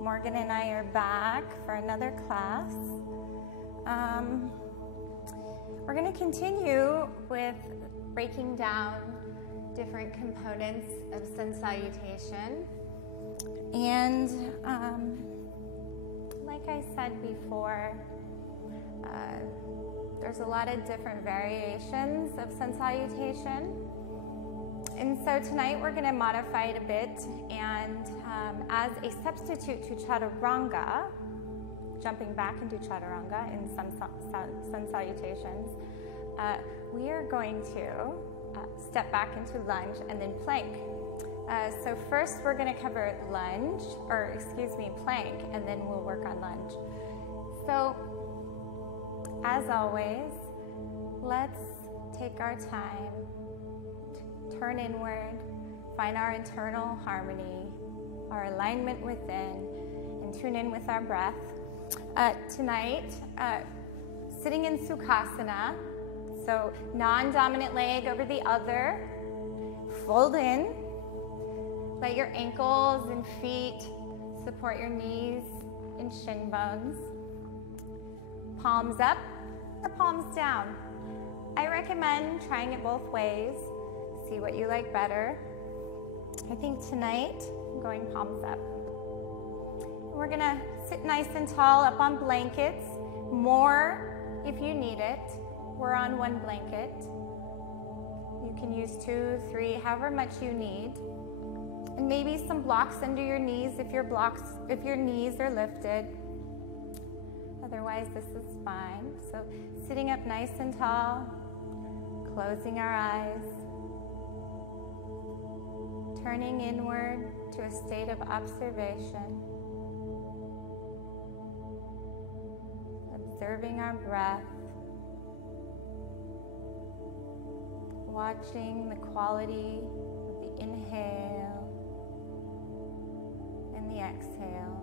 Morgan and I are back for another class. We're going to continue with breaking down different components of sun salutation. And like I said before, there's a lot of different variations of sun salutation. And so tonight we're going to modify it a bit, and as a substitute to chaturanga, jumping back into chaturanga in some sun salutations, we are going to step back into lunge and then plank. So first we're going to cover plank, and then we'll work on lunge. So as always, let's take our time, turn inward, find our internal harmony, our alignment within, and tune in with our breath. Tonight, sitting in Sukhasana, so non-dominant leg over the other, fold in, let your ankles and feet support your knees and shin bones. Palms up or palms down. I recommend trying it both ways. See what you like better. I think tonight I'm going palms up. We're gonna sit nice and tall up on blankets. More if you need it. We're on one blanket. You can use 2, 3, however much you need. And maybe some blocks under your knees if your knees are lifted. Otherwise, this is fine. So sitting up nice and tall, closing our eyes, turning inward to a state of observation, observing our breath, watching the quality of the inhale and the exhale,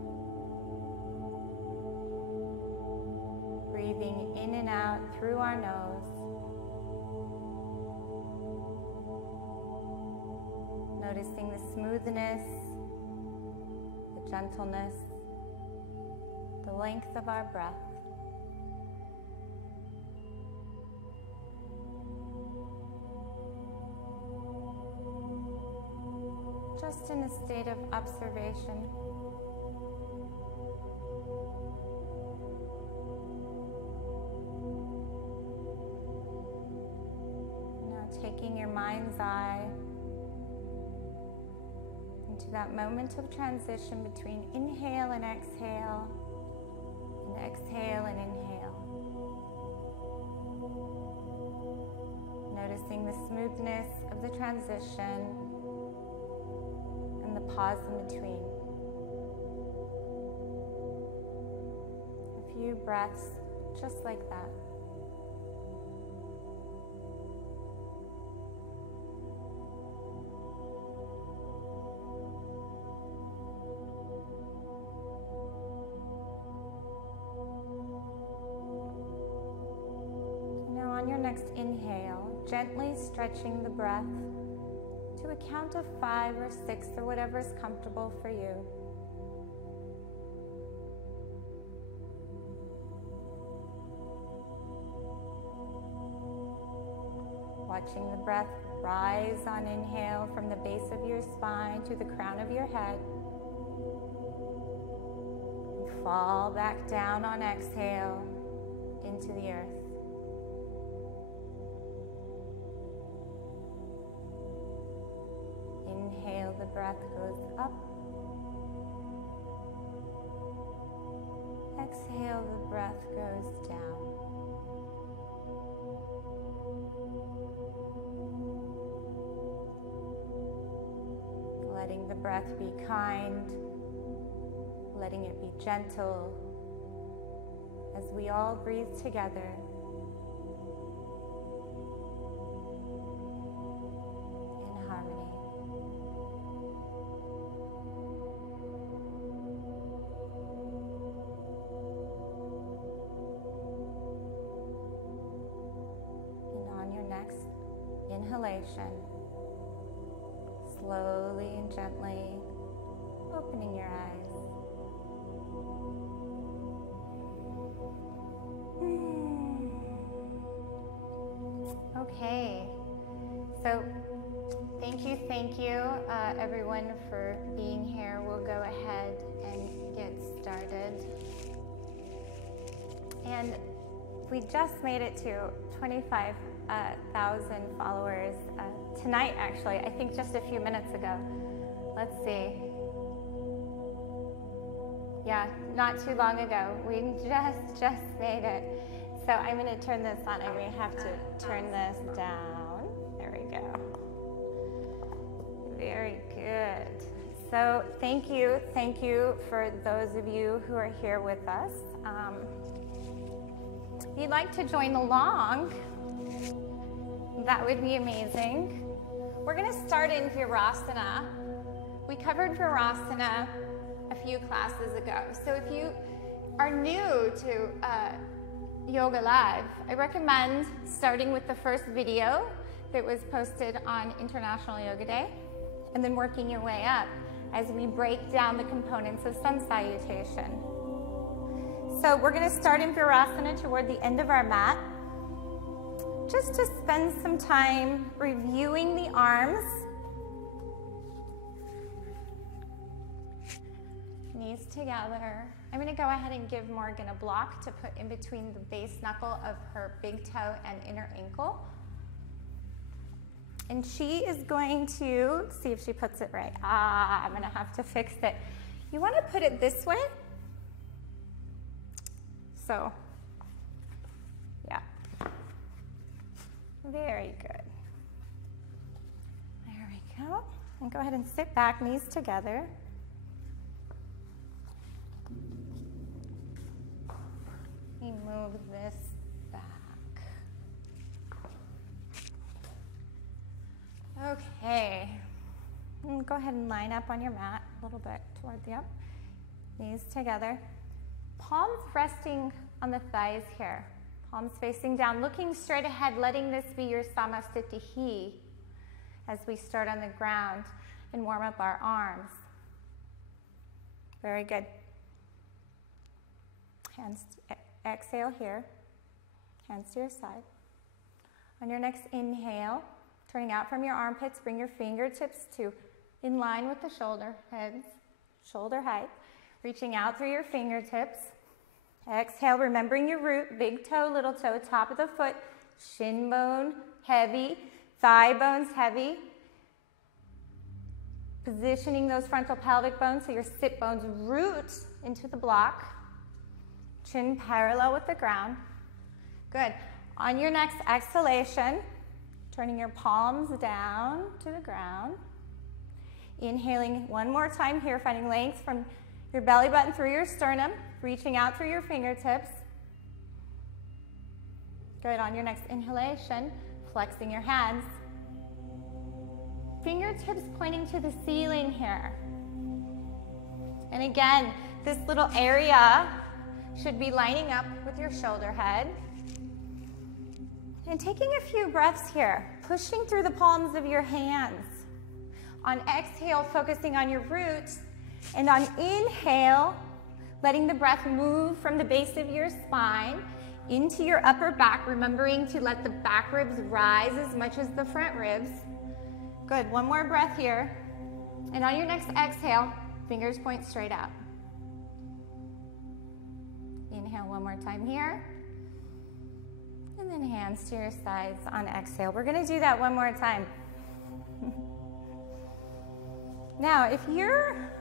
breathing in and out through our nose. Noticing the smoothness, the gentleness, the length of our breath. Just in a state of observation. Now taking your mind's eye into that moment of transition between inhale and exhale and inhale. Noticing the smoothness of the transition and the pause in between. A few breaths just like that. On your next inhale, gently stretching the breath to a count of 5 or 6 or whatever is comfortable for you. Watching the breath rise on inhale from the base of your spine to the crown of your head. And fall back down on exhale into the earth. Inhale, the breath goes up. exhale, the breath goes down. Letting the breath be kind, letting it be gentle as we all breathe together. In harmony. And on your next inhalation, slowly and gently opening your eyes. Okay, so thank you everyone for being here. We'll go ahead and get started. And we just made it to 25,000 followers tonight, actually. I think just a few minutes ago. Let's see. Yeah, not too long ago. We just made it. So I'm going to turn this on. I'm going to have to turn this down. There we go. Very good. So thank you for those of you who are here with us. If you'd like to join along, that would be amazing. We're going to start in Virasana. We covered Virasana a few classes ago. So if you are new to Yoga Live, I recommend starting with the first video that was posted on International Yoga Day, and then working your way up as we break down the components of sun salutation. So we're going to start in Virasana toward the end of our mat, just to spend some time reviewing the arms, knees together. I'm going to go ahead and give Morgan a block to put in between the base knuckle of her big toe and inner ankle. And she is going to see if she puts it right. I'm going to have to fix it. You want to put it this way. So, yeah. Very good. There we go. And go ahead and sit back, knees together. Let me move this back. Okay. And go ahead and line up on your mat a little bit toward the up. Knees together. Palms resting on the thighs here. Palms facing down, looking straight ahead, letting this be your Samastitihi as we start on the ground and warm up our arms. Very good. Hands, exhale here. Hands to your side. On your next inhale, turning out from your armpits, bring your fingertips to in line with the shoulder heads, shoulder height. Reaching out through your fingertips. Exhale, remembering your root, big toe, little toe, top of the foot, shin bone heavy, thigh bones heavy. Positioning those frontal pelvic bones so your sit bones root into the block. Chin parallel with the ground. Good. On your next exhalation, turning your palms down to the ground. Inhaling one more time here, finding length from your belly button through your sternum, reaching out through your fingertips. Good. On your next inhalation, flexing your hands. Fingertips pointing to the ceiling here. And again, this little area should be lining up with your shoulder head. And taking a few breaths here, pushing through the palms of your hands. On exhale, focusing on your roots. And on inhale, letting the breath move from the base of your spine into your upper back, remembering to let the back ribs rise as much as the front ribs. Good, one more breath here. And on your next exhale, fingers point straight out. Inhale one more time here. And then hands to your sides on exhale. We're gonna do that one more time. Now, if you're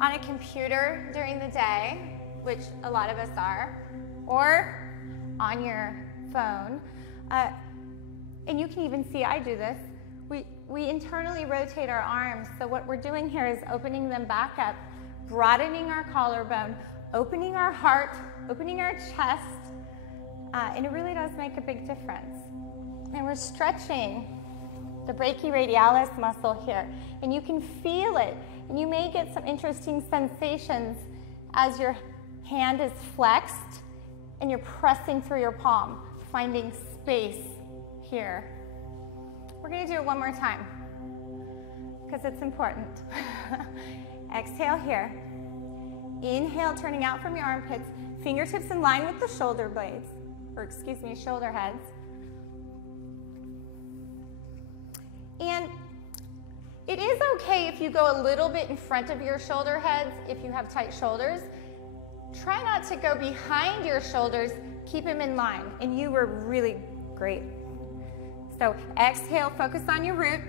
on a computer during the day, which a lot of us are, or on your phone. And you can even see I do this. We internally rotate our arms. So what we're doing here is opening them back up, broadening our collarbone, opening our heart, opening our chest, and it really does make a big difference. And we're stretching the brachyradialis muscle here, and you can feel it, and you may get some interesting sensations as your hand is flexed and you're pressing through your palm, finding space here. We're going to do it one more time because it's important. Exhale here. Inhale, turning out from your armpits, fingertips in line with the shoulder blades, or excuse me, shoulder heads. And it is okay if you go a little bit in front of your shoulder heads if you have tight shoulders. Try not to go behind your shoulders, keep them in line, and you were really great. So exhale, focus on your root.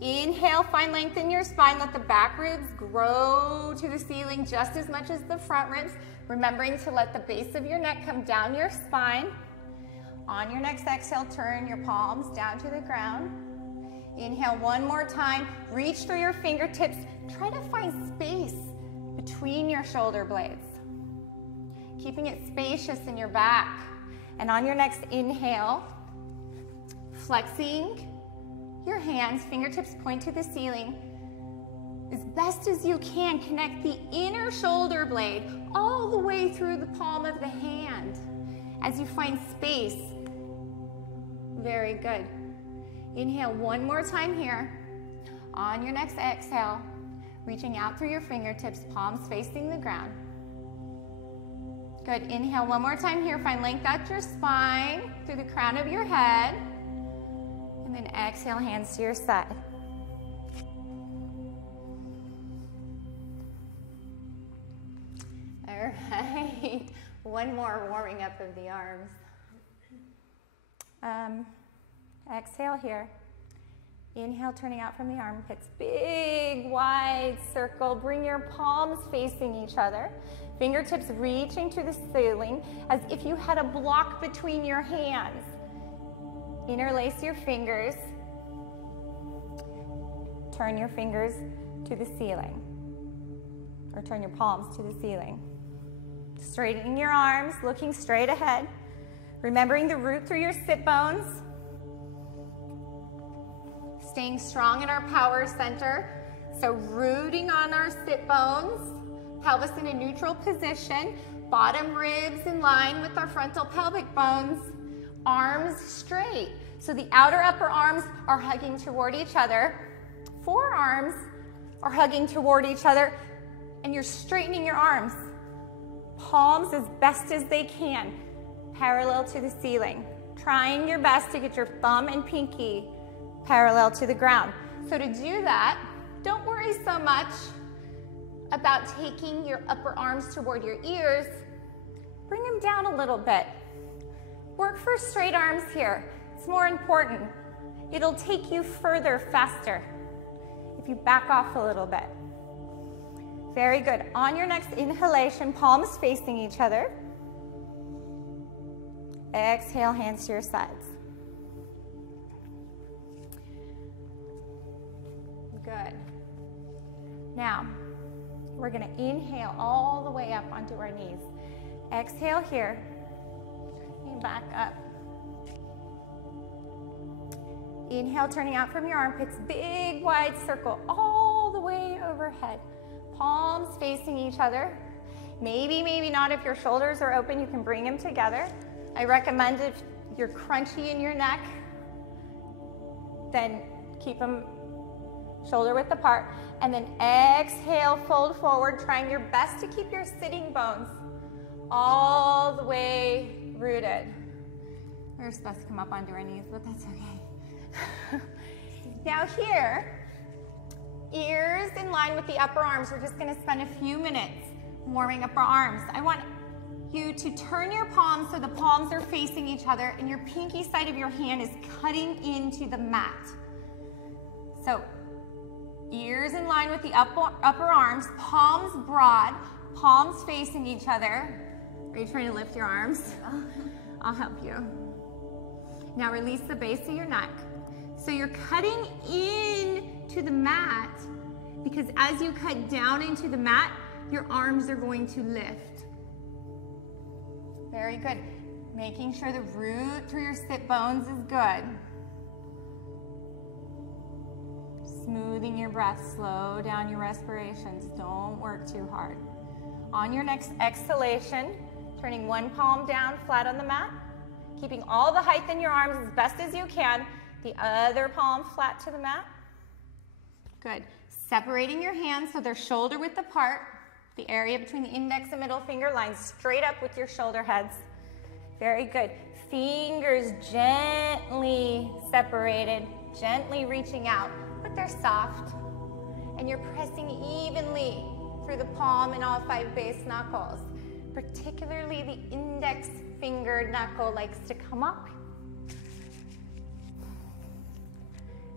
Inhale, find length in your spine. Let the back ribs grow to the ceiling just as much as the front ribs. Remembering to let the base of your neck come down your spine. On your next exhale, turn your palms down to the ground. Inhale one more time. Reach through your fingertips. Try to find space between your shoulder blades. Keeping it spacious in your back. And on your next inhale, flexing your hands, fingertips point to the ceiling. As best as you can, connect the inner shoulder blade all the way through the palm of the hand as you find space. Very good. Inhale one more time here. On your next exhale, reaching out through your fingertips, palms facing the ground. Good. Inhale one more time here. Find length at your spine through the crown of your head. And then exhale, hands to your side. All right. One more warming up of the arms. Exhale here. Inhale, turning out from the armpits. Big, wide circle. Bring your palms facing each other. Fingertips reaching to the ceiling as if you had a block between your hands. Interlace your fingers. Turn your fingers to the ceiling. Or turn your palms to the ceiling. Straightening your arms, looking straight ahead. Remembering the root through your sit bones. Staying strong in our power center. So rooting on our sit bones. Pelvis in a neutral position. Bottom ribs in line with our frontal pelvic bones. Arms straight. So the outer upper arms are hugging toward each other. Forearms are hugging toward each other. And you're straightening your arms. Palms as best as they can, parallel to the ceiling. Trying your best to get your thumb and pinky parallel to the ground. So to do that, don't worry so much about taking your upper arms toward your ears. Bring them down a little bit. Work for straight arms here. It's more important. It'll take you further faster if you back off a little bit. Very good. On your next inhalation, palms facing each other. Exhale, hands to your sides. Good. Now, we're going to inhale all the way up onto our knees. Exhale here. And back up. Inhale, turning out from your armpits. Big, wide circle all the way overhead. Palms facing each other. Maybe, maybe not. If your shoulders are open, you can bring them together. I recommend if you're crunchy in your neck, then keep them shoulder width apart. And then exhale, fold forward, trying your best to keep your sitting bones all the way rooted. We're supposed to come up onto our knees, but that's okay. Now here, ears in line with the upper arms. We're just going to spend a few minutes warming up our arms. I want you to turn your palms so the palms are facing each other and your pinky side of your hand is cutting into the mat. So ears in line with the upper arms, palms broad, palms facing each other. Are you trying to lift your arms? I'll help you. Now release the base of your neck. So you're cutting in to the mat, because as you cut down into the mat, your arms are going to lift. Very good. Making sure the root through your sit bones is good. Smoothing your breath, slow down your respirations. Don't work too hard. On your next exhalation, turning one palm down flat on the mat, keeping all the height in your arms as best as you can, the other palm flat to the mat. Good. Separating your hands so they're shoulder width apart, the area between the index and middle finger lines straight up with your shoulder heads. Very good. Fingers gently separated, gently reaching out, but they're soft. And you're pressing evenly through the palm and all 5 base knuckles. Particularly the index finger knuckle likes to come up.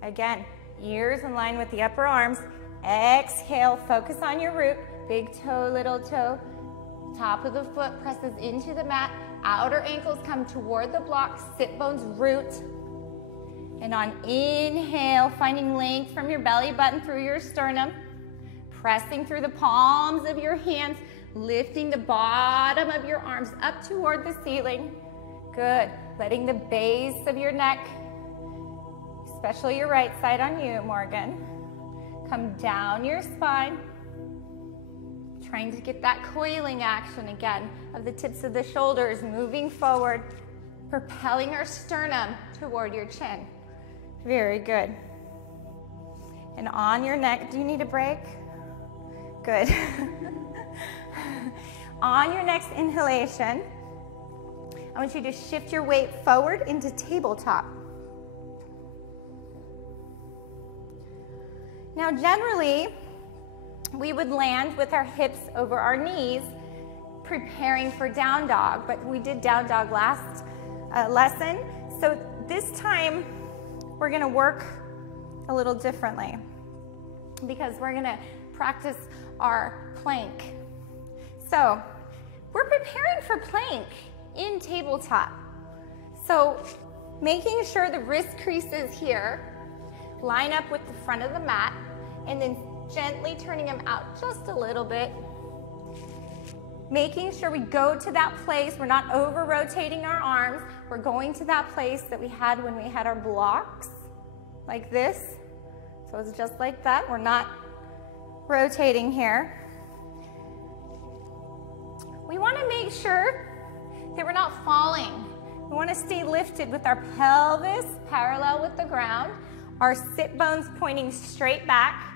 Again, ears in line with the upper arms. Exhale, focus on your root. Big toe, little toe. Top of the foot presses into the mat. Outer ankles come toward the block. Sit bones root. And on inhale, finding length from your belly button through your sternum. Pressing through the palms of your hands. Lifting the bottom of your arms up toward the ceiling. Good. Letting the base of your neck, especially your right side on you, Morgan, come down your spine. Trying to get that coiling action again of the tips of the shoulders moving forward, propelling our sternum toward your chin. Very good. And on your neck, do you need a break? Good. On your next inhalation, I want you to shift your weight forward into tabletop. Now generally, we would land with our hips over our knees, preparing for down dog, but we did down dog last lesson. So this time, we're gonna work a little differently because we're gonna practice our plank. So we're preparing for plank in tabletop. So making sure the wrist creases here line up with the front of the mat, and then gently turning them out just a little bit. Making sure we go to that place, we're not over rotating our arms, we're going to that place that we had when we had our blocks, like this. So it's just like that, we're not rotating here. We want to make sure that we're not falling. We want to stay lifted with our pelvis parallel with the ground, our sit bones pointing straight back,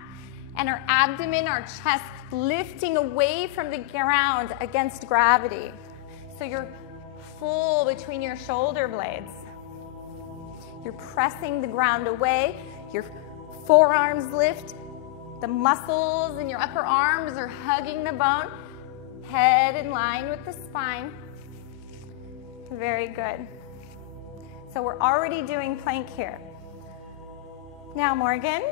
and our abdomen, our chest lifting away from the ground against gravity. So you're full between your shoulder blades. You're pressing the ground away, your forearms lift, the muscles in your upper arms are hugging the bone, head in line with the spine. Very good. So we're already doing plank here. Now, Morgan,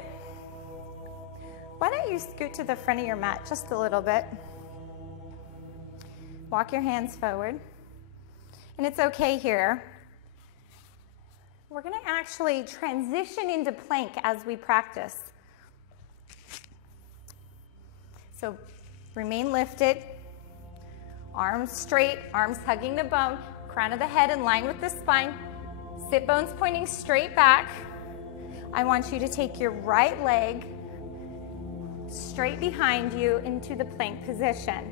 why don't you scoot to the front of your mat just a little bit. Walk your hands forward. And it's okay here. We're going to actually transition into plank as we practice. So remain lifted, arms straight, arms hugging the bone, crown of the head in line with the spine, sit bones pointing straight back. I want you to take your right leg straight behind you into the plank position.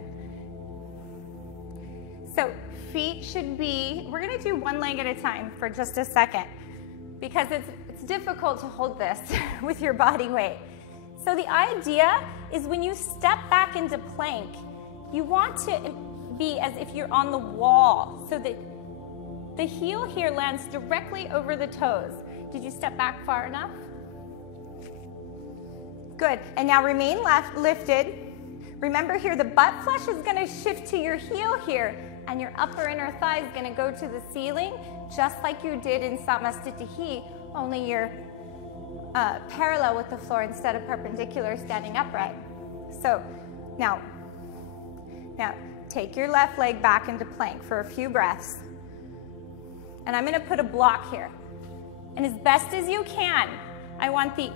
So feet should be, we're going to do one leg at a time for just a second because it's difficult to hold this with your body weight. So the idea is when you step back into plank, you want to be as if you're on the wall so that the heel here lands directly over the toes. Did you step back far enough? Good, and now remain lifted. Remember here, the butt flesh is gonna shift to your heel here, and your upper inner thigh is gonna go to the ceiling, just like you did in Samastitihi, only you're parallel with the floor instead of perpendicular, standing upright. So now, Now, take your left leg back into plank for a few breaths. And I'm going to put a block here. And as best as you can, I want the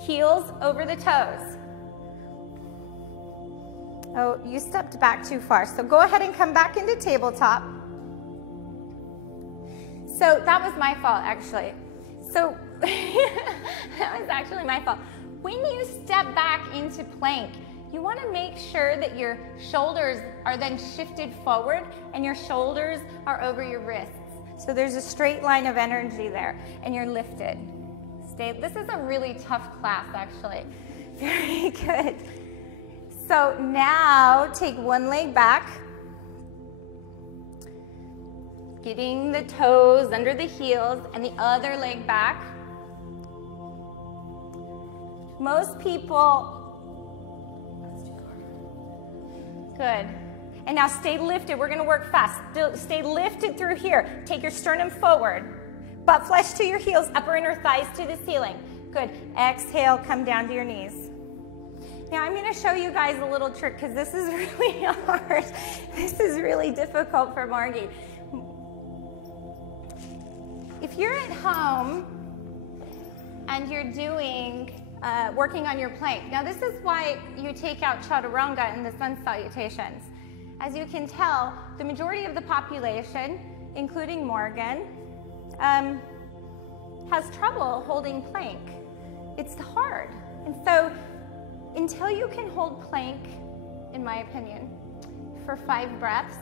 heels over the toes. Oh, you stepped back too far. So go ahead and come back into tabletop. So that was my fault, actually. So that was actually my fault. When you step back into plank, you want to make sure that your shoulders are then shifted forward and your shoulders are over your wrists. So there's a straight line of energy there and you're lifted. This is a really tough class, actually. Very good. So now take one leg back, getting the toes under the heels and the other leg back. Most people, good. And now stay lifted. We're going to work fast. Stay lifted through here. Take your sternum forward. Butt flesh to your heels, upper inner thighs to the ceiling. Good. Exhale, come down to your knees. Now I'm going to show you guys a little trick because this is really hard. This is really difficult for Margie. If you're at home and you're doing, working on your plank, now this is why you take out chaturanga in the sun salutations. As you can tell, the majority of the population, including Morgan, has trouble holding plank. It's hard. And so until you can hold plank, in my opinion, for 5 breaths,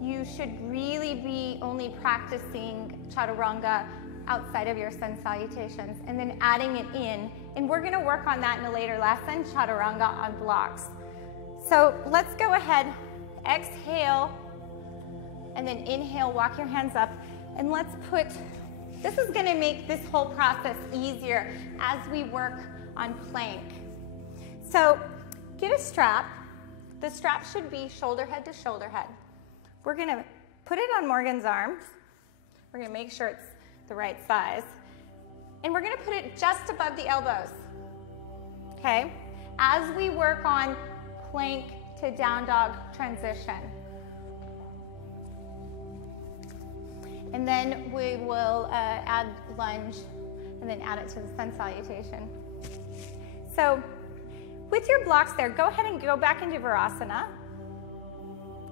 you should really be only practicing chaturanga outside of your sun salutations and then adding it in. And we're going to work on that in a later lesson, chaturanga on blocks. So let's go ahead, exhale, and then inhale, walk your hands up, and let's put, this is going to make this whole process easier as we work on plank. So get a strap. The strap should be shoulder head to shoulder head. We're going to put it on Morgan's arms. We're going to make sure it's the right size. And we're going to put it just above the elbows. Okay? As we work on plank to down dog transition. And then we will add lunge and then add it to the sun salutation. So with your blocks there, go ahead and go back into Virasana,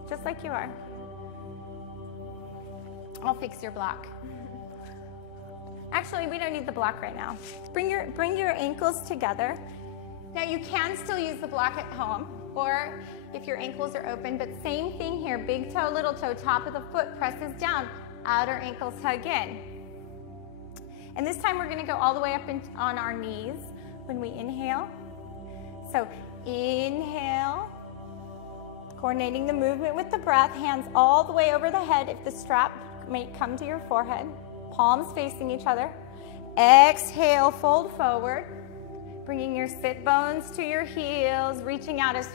just like you are. I'll fix your block. Actually, we don't need the block right now. Bring your ankles together. Now you can still use the block at home, or if your ankles are open, but same thing here, big toe, little toe, top of the foot presses down, outer ankles hug in. And this time we're gonna go all the way up on our knees when we inhale. So inhale, coordinating the movement with the breath, hands all the way over the head if the strap may come to your forehead, palms facing each other. Exhale, fold forward, bringing your sit bones to your heels, reaching out as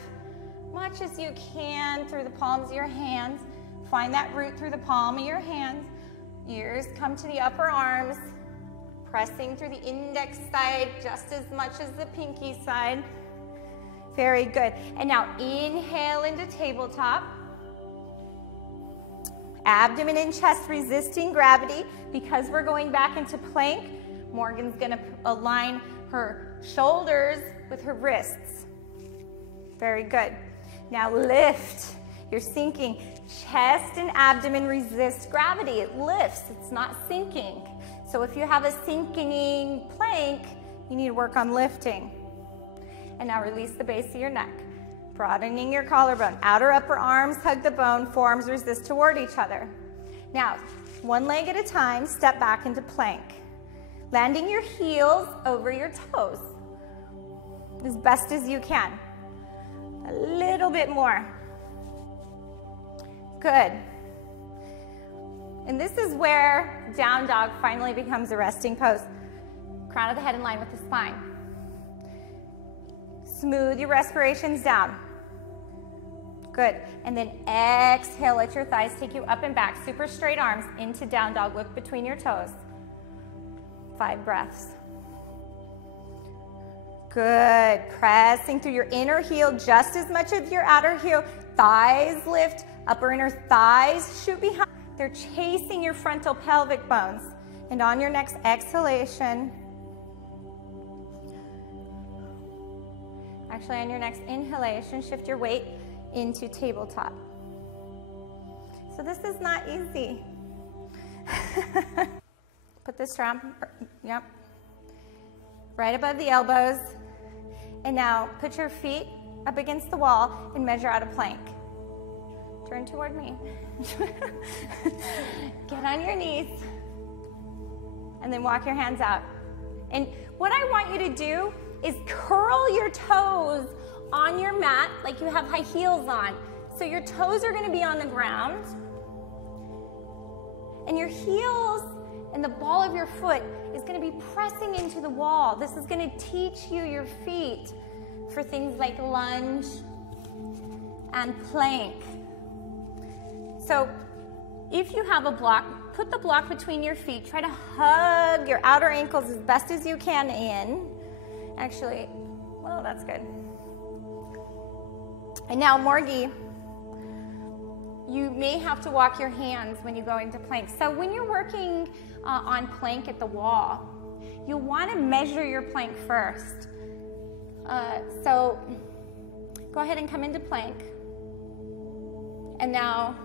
much as you can through the palms of your hands. Find that root through the palm of your hands. Ears come to the upper arms, pressing through the index side just as much as the pinky side. Very good. And now inhale into tabletop. Abdomen and chest resisting gravity. Because we're going back into plank, Morgan's going to align her shoulders with her wrists. Very good. Now lift. You're sinking. Chest and abdomen resist gravity. It lifts. It's not sinking. So if you have a sinking plank, you need to work on lifting. And now release the base of your neck. Broadening your collarbone. Outer upper arms hug the bone. Forearms resist toward each other. Now, one leg at a time, step back into plank. Landing your heels over your toes as best as you can. A little bit more. Good. And this is where down dog finally becomes a resting pose. Crown of the head in line with the spine. Smooth your respirations down. Good. And then exhale, let your thighs take you up and back. Super straight arms into down dog. Look between your toes. 5 breaths. Good. Pressing through your inner heel just as much as your outer heel. thighs lift, upper inner thighs shoot behind. They're chasing your frontal pelvic bones. And on your next exhalation, actually on your next inhalation, shift your weight into tabletop. So this is not easy. Put the strap, yep, right above the elbows. And now put your feet up against the wall and measure out a plank. Turn toward me. Get on your knees. And then walk your hands out. And what I want you to do is curl your toes on your mat like you have high heels on. So your toes are going to be on the ground. And your heels and the ball of your foot is going to be pressing into the wall. This is going to teach you your feet for things like lunge and plank. So if you have a block, put the block between your feet. Try to hug your outer ankles as best as you can in. Actually, well, that's good. And now, Morgie, you may have to walk your hands when you go into plank. So when you're working on plank at the wall, you'll want to measure your plank first. So go ahead and come into plank. And now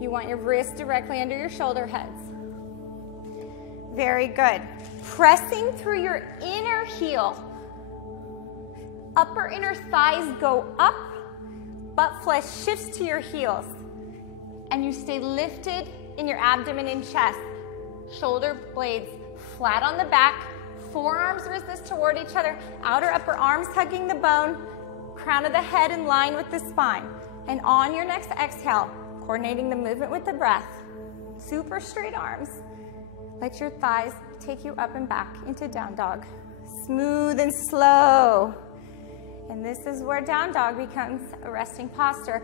you want your wrists directly under your shoulder heads. Very good. Pressing through your inner heel. Upper inner thighs go up. Butt flesh shifts to your heels. And you stay lifted in your abdomen and chest. Shoulder blades flat on the back. Forearms resist toward each other. Outer upper arms hugging the bone. Crown of the head in line with the spine. And on your next exhale, coordinating the movement with the breath. Super straight arms. Let your thighs take you up and back into down dog. Smooth and slow. And this is where down dog becomes a resting posture.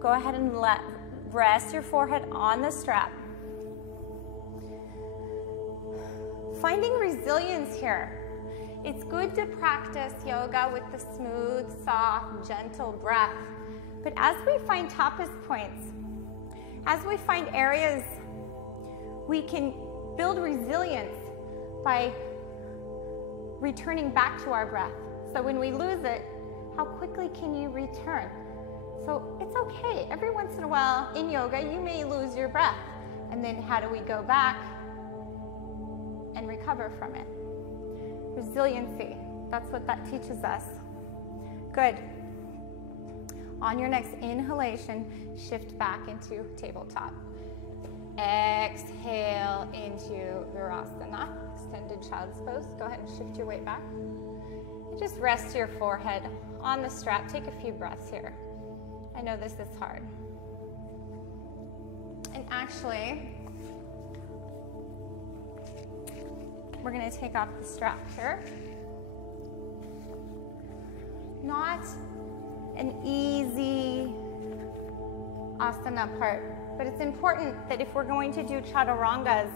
Go ahead and rest your forehead on the strap. Finding resilience here. It's good to practice yoga with the smooth, soft, gentle breath. But as we find tapas points, as we find areas we can build resilience by returning back to our breath. So when we lose it, how quickly can you return? So it's okay. Every once in a while in yoga, you may lose your breath. And then how do we go back and recover from it? Resiliency. That's what that teaches us. Good. On your next inhalation, shift back into tabletop. Exhale into Virasana, extended child's pose. Go ahead and shift your weight back. And just rest your forehead on the strap. Take a few breaths here. I know this is hard. And actually, we're going to take off the strap here. Not an easy asana part, but it's important that if we're going to do chaturangas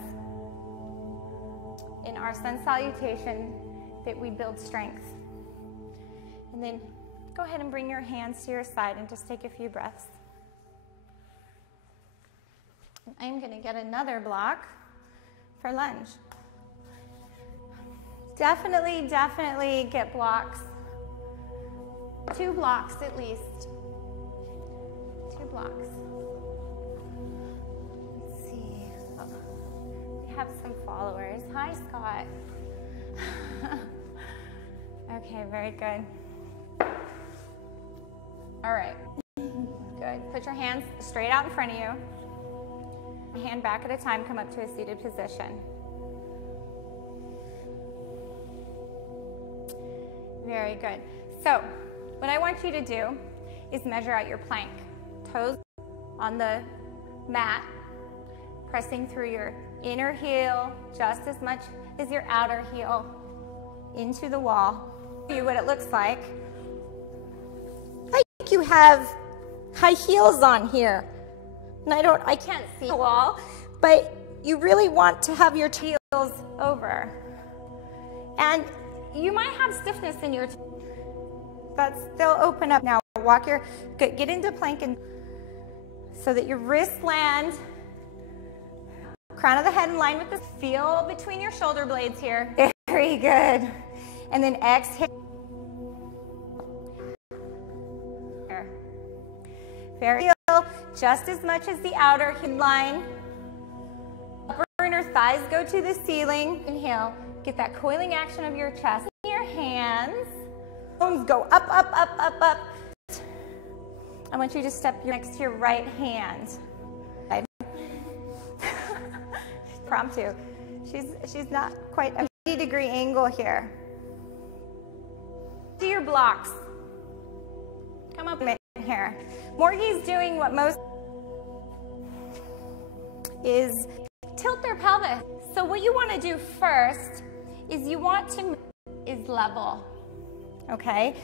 in our sun salutation, that we build strength. And then go ahead and bring your hands to your side and just take a few breaths. I'm going to get another block for lunge. Definitely get blocks. 2 blocks at least. 2 blocks. Let's see. Oh, we have some followers. Hi, Scott. Okay, very good. All right. Good. Put your hands straight out in front of you. A hand back at a time. Come up to a seated position. Very good. So, what I want you to do is measure out your plank. Toes on the mat, pressing through your inner heel just as much as your outer heel into the wall. See what it looks like. I think you have high heels on here. And I can't see the wall, but you really want to have your heels over. And you might have stiffness in your toes, but they'll open up. Now walk your, get into plank and so that your wrists land, crown of the head in line with the feel between your shoulder blades here. Very good. And then exhale. Very good. Just as much as the outer hip line. Upper inner thighs go to the ceiling. Inhale. Get that coiling action of your chest. Your hands. Bones go up, up, up, up, up. I want you to step next to your right hand. Promptu. She's not quite a 90-degree angle here. Do your blocks. Come up here. Morgie's doing what most is tilt their pelvis. So what you want to do first is you want to is level. Okay?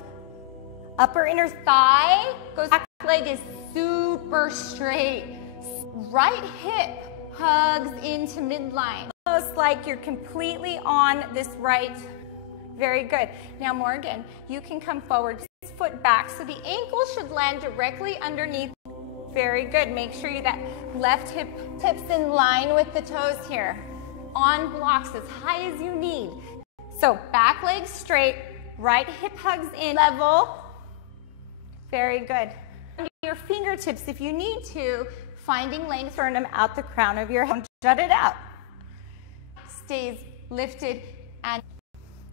Upper inner thigh goes back, leg is super straight. Right hip hugs into midline. Almost like you're completely on this right. Very good. Now Morgan, you can come forward, 6 foot back, so the ankle should land directly underneath. Very good. Make sure that left hip tips in line with the toes here. On blocks as high as you need. So back leg straight, right hip hugs in, level. Very good. Your fingertips, if you need to, finding length, turn them out the crown of your head. Jut it out. Stays lifted and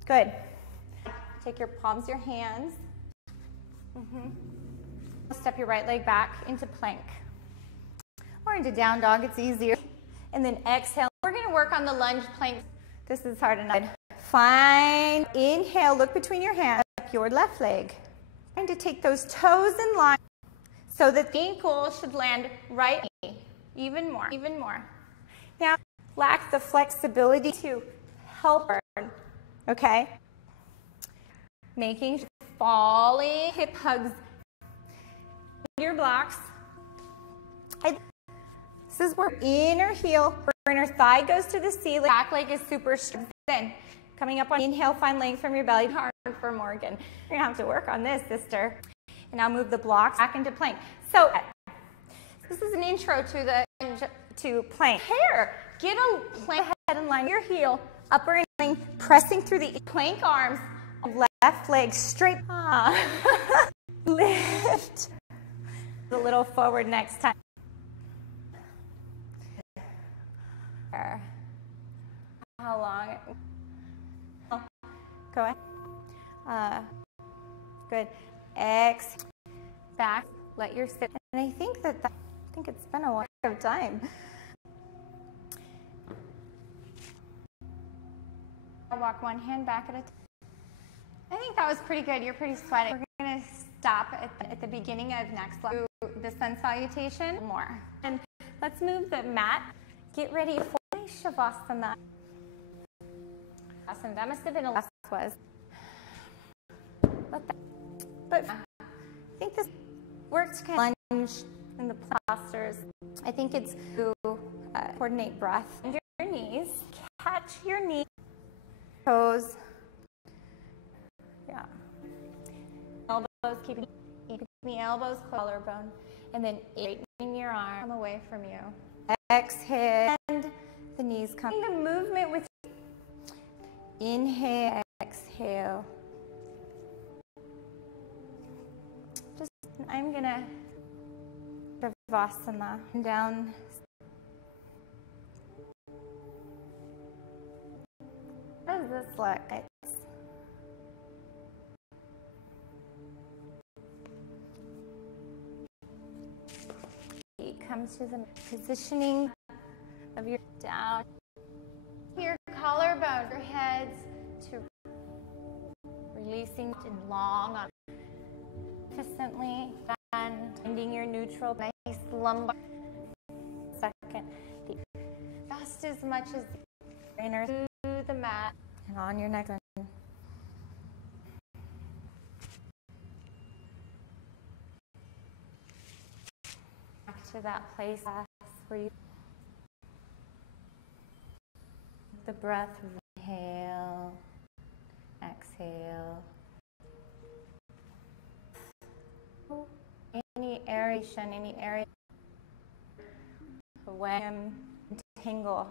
good. Take your palms, your hands. Step your right leg back into plank or into down dog. It's easier. And then exhale. We're going to work on the lunge plank. This is hard enough. Fine. Inhale. Look between your hands. Up your left leg. Trying to take those toes in line so that the ankle should land right. Even more. Even more. Now, lack the flexibility to help her. Okay? Making falling hip hugs. Your blocks. This is where inner heel, inner thigh goes to the ceiling. Back leg is super straight. Then coming up on inhale, find length from your belly. Hard for Morgan. You're gonna have to work on this, sister. And now move the blocks back into plank. So this is an intro to plank. Here, get a plank head in line. Your heel, upper and pressing through the plank arms. Left leg straight. Lift. A little forward next time. How long? Go ahead. Good. Exhale. Back. Let your sit. And I think it's been a while of time. I'll walk one hand back at a time. I think that was pretty good. You're pretty sweaty. We're going to stop at the beginning of next level. The sun salutation. More. And let's move the mat. Get ready for Shavasana. Awesome. That must have been a last was. But I think this works kind of lunge in the postures. I think it's to coordinate breath. And your knees. Catch your knees. Toes. Yeah. Elbows, keeping the elbows, collarbone, and then straightening your arm away from you. Exhale, and the knees come. The movement with inhale, exhale. I'm gonna Shavasana down. How does this look? Come to the positioning of your down. Your collarbone, your heads to releasing and long on consistently and finding your neutral, nice lumbar. Second, just as much as the inner through the mat and on your next one. To that place where you the breath, inhale, exhale. any area when tingle